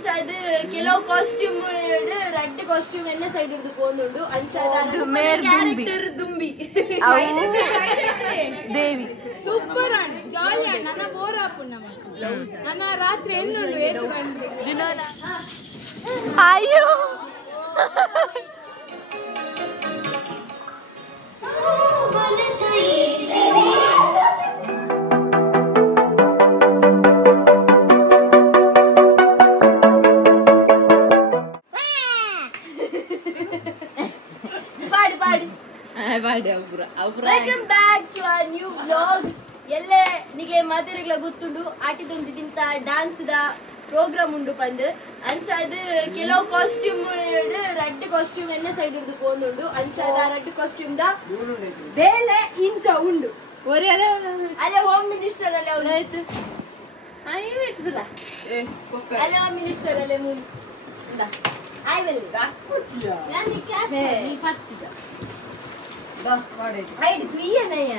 ಅಂಚಾದ ಕೆಲವು costume red costume ಎನ್ನ side ಹಿಡಿದು ಹೋಗುಂಡು ಅಂಚಾದ ಕ್ಯಾರೆಕ್ಟರ್ ದುಂಬಿ ದೇವಿ ಸೂಪರ್ ಅಣ್ಣ ಜಾಲಿ ಅಣ್ಣ ನನ್ನ ಬೋರ್ ಆಪುಣ್ಣ ನನ್ನ ರಾತ್ರಿ ಎನ್ನುಂಡು ಏತು ಗಂಟೆ ದಿನೋಲ ಅಯ್ಯೋ Welcome back to our new vlog. ಎಲ್ಲೇ ನಿಗೆ ಮಾತೆರೆಗ್ಲ ಗೊತ್ತುಂಡು ಆಟಿದೊಂಜಿದಿಂತ ಡ್ಯಾನ್ಸ್ ದ ಪ್ರೋಗ್ರಾಮ್ ಉಂಡು ಪಂದ್ ಅಂಚಾದ ಕೆಲವು ಕಾಸ್ಟ್ಯೂಮ್ ರೆಡ್ ಕಾಸ್ಟ್ಯೂಮ್ ಎನ್ನ ಸೈಡ್ ಹಿಡಿದು ಹೋಗುಂಡು ಅಂಚಾದ ರೆಡ್ ಕಾಸ್ಟ್ಯೂಮ್ ದ ಬೇಲೆ ಇಂಚ ಉಂಡು ಅಲ್ಲೇ ಹೋಮ್ ಮಿನಿಸ್ಟರ್ ಅಲ್ಲೇ ಅವನು ಆಯ್ತು ಇಟ್ಟಿಲ್ಲ ಅಲ್ಲೇ ಹೋಮ್ ಮಿನಿಸ್ಟರ್ ಅಲ್ಲೇ ಮುಂದೆ ಆಯ್ ಬಲ್ಲಿ ನೀ ಪಟ್ಟಿದ ಹೈಡ್ ತುಯ್ಯನಯ್ಯ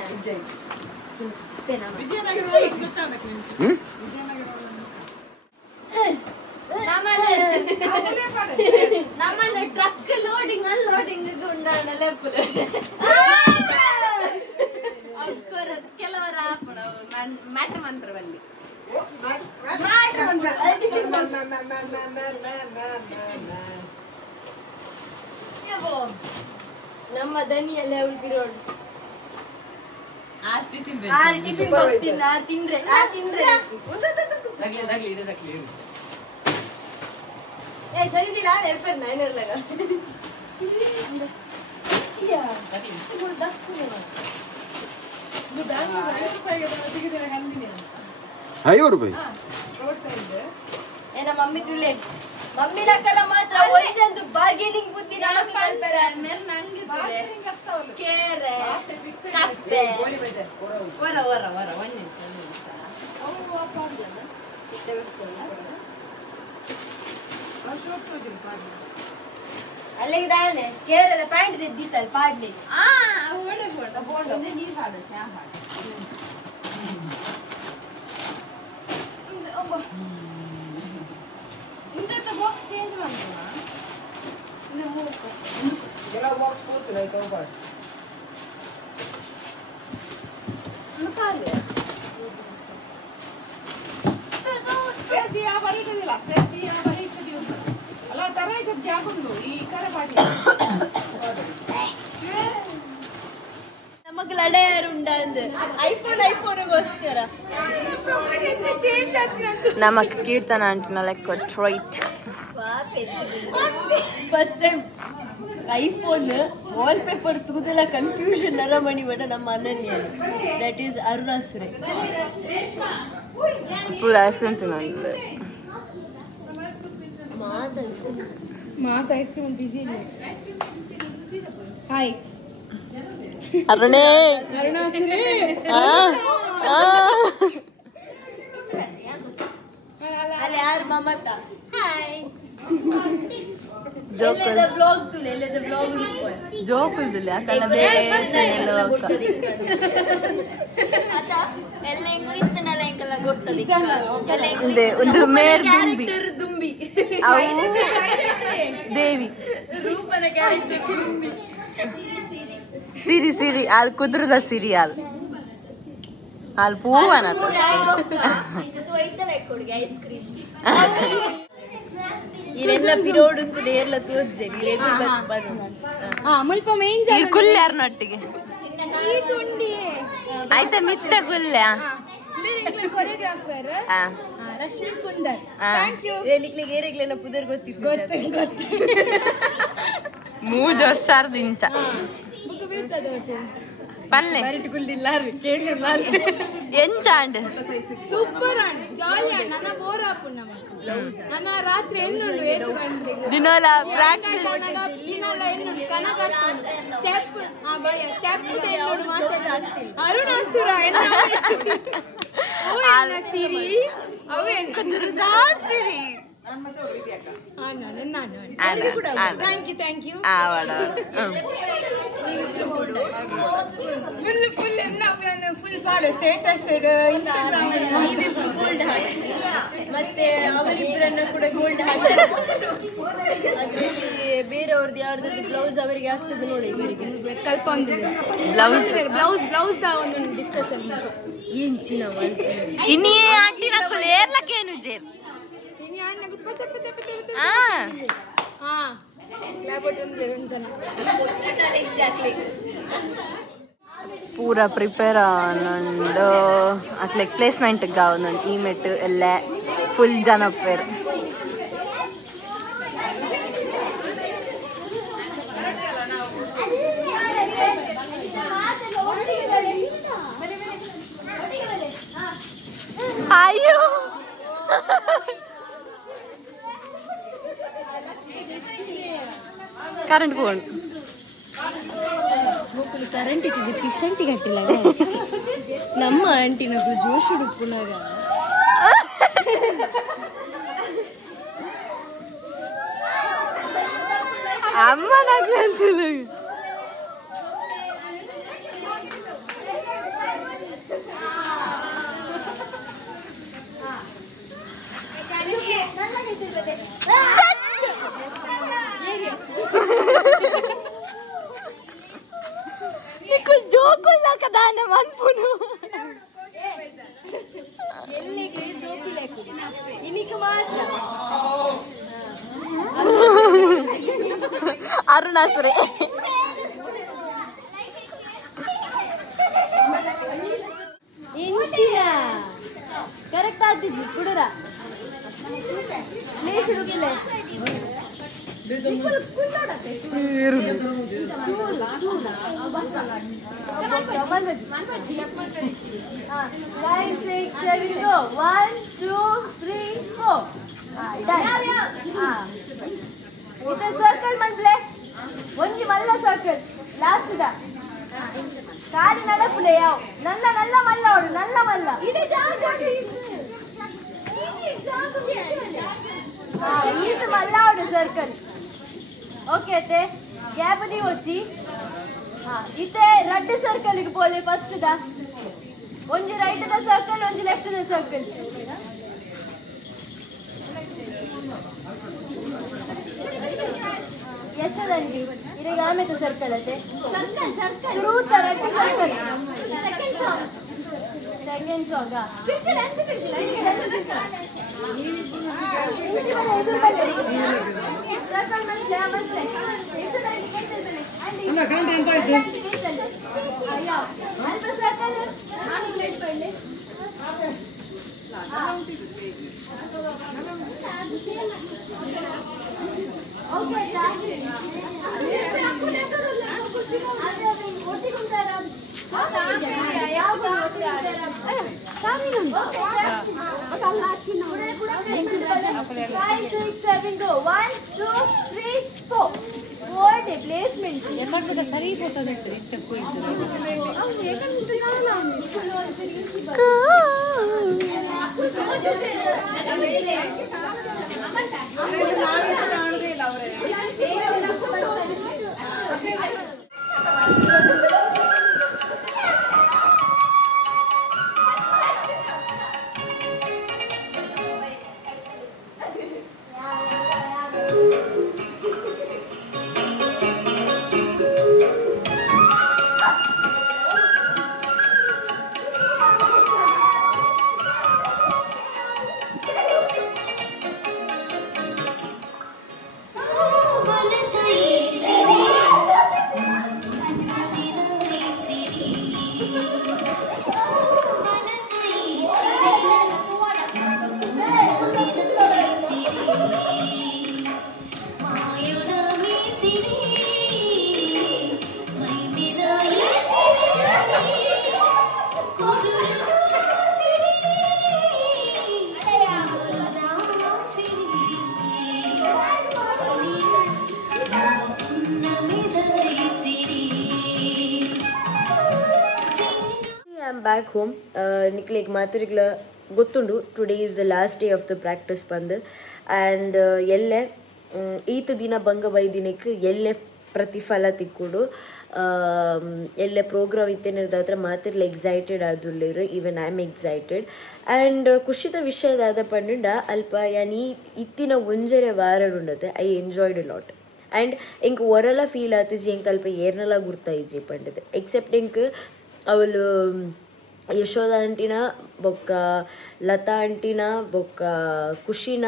ನಮ್ಮನ್ನ ಟ್ರಕ್ ಲೋಡಿಂಗ್ ಅನ್ಲೋಡಿಂಗ್ ಉಂಡಾಣ ಲೆಪ್ಪಲು ಕೆಲವರ ಮ್ಯಾಟ್ರ್ ಮಂತ್ರವಲ್ಲಿ ನಮ್ಮ ದನಿಯಲ್ಲೇ ಉಳ್ಬಿರೋಡು ಟಿಫಿನ್ ಬಾಕ್ಸ್ ತಿಂದ್ರೆ ಏ ಸರಿದಿಲ್ಲ ಎಪ್ಪರ್ ನೈನರ್ಲಾಗ ₹5 ಏನ ಮಮ್ಮಿ ತುಲೆ ಮಮ್ಮಿ ನಕ್ಕಲ ಮಾತ್ರ ಒಯ್ದಂದು ಬಾರ್ಗೇನಿಂಗ್ ಬುದ್ಧಿ ನಮಗೆ ಕಲ್ಪರ ಮೇಲ್ ನಂಗೆ ಕೇರೆ ಕಪ್ಪೆ ವರ ಒಂದು ನಿಮಿಷ ಅಲ್ಲಿಗೆ ದಾನೆ ಕೇರದ ಪ್ಯಾಂಟ್ ತೆದ್ದಿತ್ತಲ್ಲ ಪಾಡ್ಲಿ ಬೋಂಡ ನೀರು ಹಾಡು ಚಾ ಹಾಡು ಇಂತ ಬಾಕ್ಸ್ ಚೇಂಜ್ ಮಾಡೋಣ ಎಲ್ಲ ಬಾಕ್ಸ್ ಕೂತು ಆಯ್ತು ಹೋಗ್ಬಾರ್ದು ಅಲ್ಲ ತರ ಜಾಗುಂಡು ಈ ಕಡೆ ಪಾಟಿ ನಮಗ್ ಲಡೆಯಾರು ಉಂಡಂದು ಐಫೋನ್ಗೋಸ್ಕರ ನಮಕ್ ಕೀರ್ತನ ಅಂಟಿನ ಲೆಕ್ಕ ಟ್ರೈಟ್ first time iPhone wallpaper ತುಗುದೆಲ್ಲ ಕನ್ಫ್ಯೂಷನ್ ನರಮಣಿ ಬಟ ನಮ್ಮ ಅನನ್ಯ ದಟ್ ಈಸ್ ಅರುಣಾ ಸುರೆ ಪೂರ ಅಷ್ಟಂತ ಮಾತಾಡ್ತೀನಿ ಬಿಸಿ ಇಲ್ಲ ಹಾಯ್ ಅರುಣೇ ಅಲ್ಲಿ ಯಾರು ಮಮತಾ ಹಾಯ್ ಜೋಕುಲ್ ಬ್ಲಾಗ್ ತುಲೆ ಎಲ್ಲದ ಬ್ಲಾಗ್ ಜೋಕುಲ್ದಿಲ್ಲ ಯಾಕಂದ್ರೆ ಬೇರೆ ಒಂದು ಮೇರ್ ದುಂಬಿ ಅವು ದೇವಿ ರೂಪನ ಕ್ಯಾರೆಕ್ಟರ್ ದುಂಬಿ ಸಿರಿ ಅದು ಕುದುರದ ಸಿರಿ ಅಲ್ಲಿ ಪೂವನ ಇಲ್ಲೆಲ್ಲ ಪಿರೋಡುಂಟು ನೇರ್ಲ ತೋರ್ಜರಿ ಮುಲ್ಪ ಮೇನ್ ಈ ಕುಲ್ಯಾರ್ನೊಟ್ಟಿಗೆ ಆಯ್ತಾ ಮಿತ್ತ ಕುಲ್ಯ choreographer Rashmi Kundar thank you ಏಲಿಕ್ಲಿಗೆ ಏರಿಗ್ಲೆಲ್ಲ ಪುದರ್ ಗೊತ್ತಿತ್ತು ಮೂಜ್ ವರ್ಷ ಇಂಚ ಬುಕ್ ಬೀಳ್ತದೆ ಪಲ್ಲೆ ಎಂಚಾಂಡ್ ಸೂಪರ್ ಅಣ್ಣ ಜಾಲಿ ಅಣ್ಣ ನನ್ನ ಬೋರ್ ಆಪುಣ್ಣ ನನ್ನ ರಾತ್ರಿ ಎನ್ನುಂಡು ಏತು ಗಂಟೆ ದಿನೋಲ ಪ್ರಾಕ್ಟೀಸ್ ಸ್ಟೆಪ್ ಸ್ಟೆಪ್ ಎನ್ನುಂಡು ಮಾತಾಡ್ತೀನಿ ಅರುಣಾಸುರ ಸಿರಿ ಅವು ಕುದುರದ ಸಿರಿ ಥ್ಯಾಂಕ್ ಯು ಆವಡ ಫುಲ್ ಪಾಡು ಸ್ಟೇಟಸ್ ಇನ್ಸ್ಟಾಗ್ರಾಮ್ ಮತ್ತೆ ಅವರಿಬ್ಬರನ್ನ ಕೂಡ ಗೋಲ್ಡ್ ಹಾಕಿ ಬೇರೆಯವ್ರದ್ದು ಯಾರ್ದು ಬ್ಲೌಸ್ ಅವರಿಗೆ ಆಗ್ತದೆ ನೋಡಿ ಇವರಿಗೆ ಕಲ್ಪ ಒಂದು ಬ್ಲೌಸ್ ಒಂದು ಡಿಸ್ಕಷನ್ ಇಂಚಿನ ಇನ್ನಿ ಆಂಟಿ నాకు లేర్లకేను జేర్ ಇನಿ ಆಣ್ಣ ಪತೆ ಪತೆ ಪತೆ ಪತೆ ఆ ಹಾ క్లాబోటన్ జన ఎగ్జాక్ట్లీ ಪೂರ ಪ್ರಿಪೇರ್ ಆನಂಡು ಅತ್ಲೆ ಪ್ಲೇಸ್ಮೆಂಟ್ ಗಾವನಂಡು ಈ ಮೆಟ್ ಎಲ್ಲ ಫುಲ್ ಜನ ಪೇರ್ ಅಯ್ಯೋ ಕರೆಂಟ್ పోండి ಕರೆಂಟ್ ಇಚ್ಚಿದ್ದು ಪಿಸಂಟಿ ಕಟ್ಟಿಲ್ಲ ನಮ್ಮ ಆಂಟಿನದು ಜೋಶ್ ಉಡುಪುನಾಗ ಅಮ್ಮ నాకు ಅಂತಿಲ್ಲ నీకు జోకుల్లా కదా అని అన్పును ಎಲ್ಲಿಗೆ ಜೋಕಿಲಕ್ಕೆ ಇನಿಗೆ ಮಾತ್ರ ಅರುಣಾಸುರೆ ಇಂಚಿನ ಕರೆಕ್ಟ್ ಆಗ್ತಿದ್ವಿ ಕುಡುರ ಪ್ಲೇಸ್ ಹುಡುಗಿಲ್ಲ ಸರ್ಕಲ್ ಮಂದ್ಲೆ ಒಂಜಿ ಮಲ್ಲ ಸರ್ಕಲ್ ಲಾಸ್ಟ್ ಕಾಲಿ ನಡಪುಲೆ ಯಾವ ನಲ್ಲ ನಲ್ಲ ಮಲ್ಲ ಅವಳು ನಲ್ಲ ಮಲ್ಲ ಇದು మళ్ళా ఒకటి సర్కిల్ ఓకే అయితే గ్యాప్ ది వచ్చి ఇతే రెడ్ సర్కిల్ కి పోలే ఫస్ట్ దా ಒಂಜಿ ರೈಟ್ ದ ಸರ್ಕಲ್ ಒಂಜಿ ಲೆಫ್ಟ್ ದ ಸರ್ಕಲ್ ಎಷ್ಟದಂడి ಇರೆಗ ಆಮೇಲೆ ಸರ್ಕಲ್ ಅತೆ circle circle through the red circle second song second song circle ಅಂತ ಸರ್ಕಲ್ ಮತ್ತೆ ಮತ್ತೆ ಎಷ್ಟು ಟಿಕೆಟ್ ಇರ್ತದೆ ಅಣ್ಣ ಗಂಟೆ ಅಂತ ಆಯ್ತು ಅಯ್ಯೋ ಅಲ್ಪ ಸರ್ಕಲ್ ನಾನು ಪ್ಲೇಟ್ ಬಳ್ಳಿ ಓಕೆ ಒಟ್ಟಿಗುಂಟಾರ ప్లేస్మెంట్ ఎక్కడ సరిపోతుంది ಬ್ಯಾಕ್ ಹೋಮ್ ನಿಕ್ಲಿಗೆ ಮಾತ್ರಿಗ್ಲ ಗೊತ್ತುಂಡು today is the last day of the practice ಬಂದು ಆ್ಯಂಡ್ ಎಲ್ಲೆ ಈತ ದಿನ ಬಂಗ ಬೈದಿನಕ್ಕೆ ಎಲ್ಲೆ ಪ್ರತಿಫಲ ತಿಕ್ಕೊಡು ಎಲ್ಲೆ ಪ್ರೋಗ್ರಾಮ್ ಇತ್ತೇನಿರ್ದ ಹತ್ರ ಮಾತಿರ್ಲ ಎಕ್ಸೈಟೆಡ್ ಆದುಲ್ಲೇರು even I am excited and ಖುಷಿದ ವಿಷಯದಾದ ಪಂಡ ಅಲ್ಪ ಯಾನ್ ಇತ್ತಿನ ಒಂಜರೆ ವಾರ ಉಂಡತೆ ಐ ಎಂಜಾಯ್ಡ್ ಲಾಟ್ ಆ್ಯಂಡ್ ಇಂಕ್ ಒರಲ ಫೀಲ್ ಆತಿಜಿ ಇಂಕ್ ಅಲ್ಪ ಏರ್ನಲ ಗುರ್ತಾಯಿಜಿ ಪಂಡದೆ ಎಕ್ಸೆಪ್ಟ್ ಇಂಕ್ ಅವಳು ಯಶೋಧ ಆಂಟಿನ ಬೊಕ್ಕ ಲತಾ ಆಂಟಿನ ಬೊಕ್ಕ ಖುಷಿನ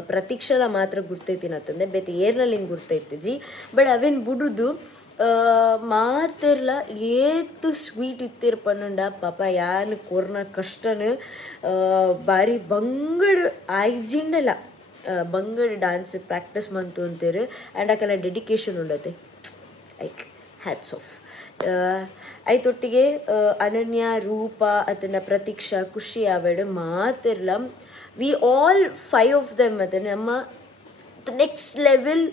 ಪ್ರತೀಕ್ಷಲ ಮಾತ್ರ ಗುರ್ತೈತಿನತ್ತಂದೆ ಬೇತೆ ಏರ್ನಲ್ಲಿ ಹಿಂಗೆ ಗುರ್ತೈತಿಜಿ ಬಟ್ ಅವೇನು ಬಿಡುದು ಮಾತಿರ್ಲ ಏತು ಸ್ವೀಟ್ ಇತ್ತಿರ್ ಪನ್ನುಂಡ ಪಾಪ ಯಾನ್ ಕೊರ್ನ ಕಷ್ಟನು ಬಾರಿ ಬಂಗಡ್ ಆಯ್ಜಿಂಡಲ್ಲ ಬಂಗಡ್ ಡ್ಯಾನ್ಸ್ ಪ್ರಾಕ್ಟೀಸ್ ಮಂತು ಅಂತೀರು ಆ್ಯಂಡ್ ಆಕೆಲ್ಲ ಡೆಡಿಕೇಶನ್ ಉಂಡತೆ ಲೈಕ್ ಹ್ಯಾಟ್ಸ್ ಆಫ್ ಐತೊಟ್ಟಿಗೆ ಅನನ್ಯ ರೂಪ ಅದನ್ನ ಪ್ರತೀಕ್ಷಾ ಖುಷಿ ಆವೇಡು ಮಾತಿರ್ಲ ವಿ ಆಲ್ 5 ಆಫ್ ದೆಮ್ ಮತ್ತೆ ನಮ್ಮ ನೆಕ್ಸ್ಟ್ ಲೆವೆಲ್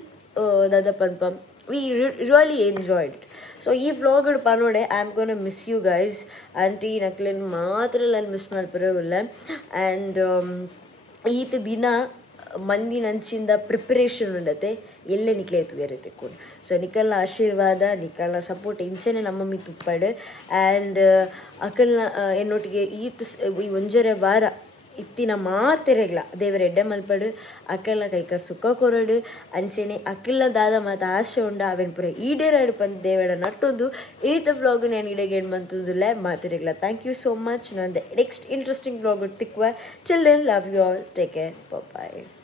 ದಾದ ಪನ್ಪಂ we really enjoyed it so ಈ ವ್ಲಾಗ್ ಪನೋಡೆ I am gone miss you guys ಆಂಟಿ ನಕ್ಲಿನ ಮಾತ್ರ ನಾನು ಮಿಸ್ ಮಾಡ್ಬರೋಲ್ಲ ಆ್ಯಂಡ್ ಈತ ದಿನ ಮಂದಿ ನಂಚಿಂದ ಪ್ರಿಪರೇಷನ್ ಉಂಡತೆ ಎಲ್ಲೇ ನಿಕ್ಲೆ ಬೇರೆ ತೆಕ್ಕೊಂಡು ಸೊ ನಿಕಲ್ನ ಆಶೀರ್ವಾದ ನಿಕಲ್ನ ಸಪೋರ್ಟ್ ಇಂಚನೆ ನಮ್ಮ ಮೀ ತುಪ್ಪಾಡು ಆ್ಯಂಡ್ ಅಕಲ್ನ ಎನ್ನೊಟ್ಟಿಗೆ ಈ ಒಂಜರೆ ವಾರ ಇತ್ತಿನ ಮಾತೆರೆಗ್ಲ ದೇವರ ಎಡ್ಡೆ ಮಲ್ಪಡು ಅಕಲ್ನ ಕೈಕ ಸುಖ ಕೊರಡು ಅಂಚೆನೆ ಅಕಲ್ನ ದಾದ ಮಾತು ಆಸೆ ಉಂಡ ಅವೆನ್ ಪುರ ಈಡೇರಾಡು ಪಂದ್ ದೇವರ ನಟ್ಟೊಂದು ಈತ ವ್ಲಾಗ್ ನಾನು ಇಡೆಗೇನು ಬಂತಂದುಲ್ಲ ಮಾತೆರೆಗ್ಲ ಥ್ಯಾಂಕ್ ಯು ಸೋ ಮಚ್ ನಾನು ನೆಕ್ಸ್ಟ್ ಇಂಟ್ರೆಸ್ಟಿಂಗ್ ವ್ಲಾಗ್ ತಿಕ್ವ chill then love you all take care bye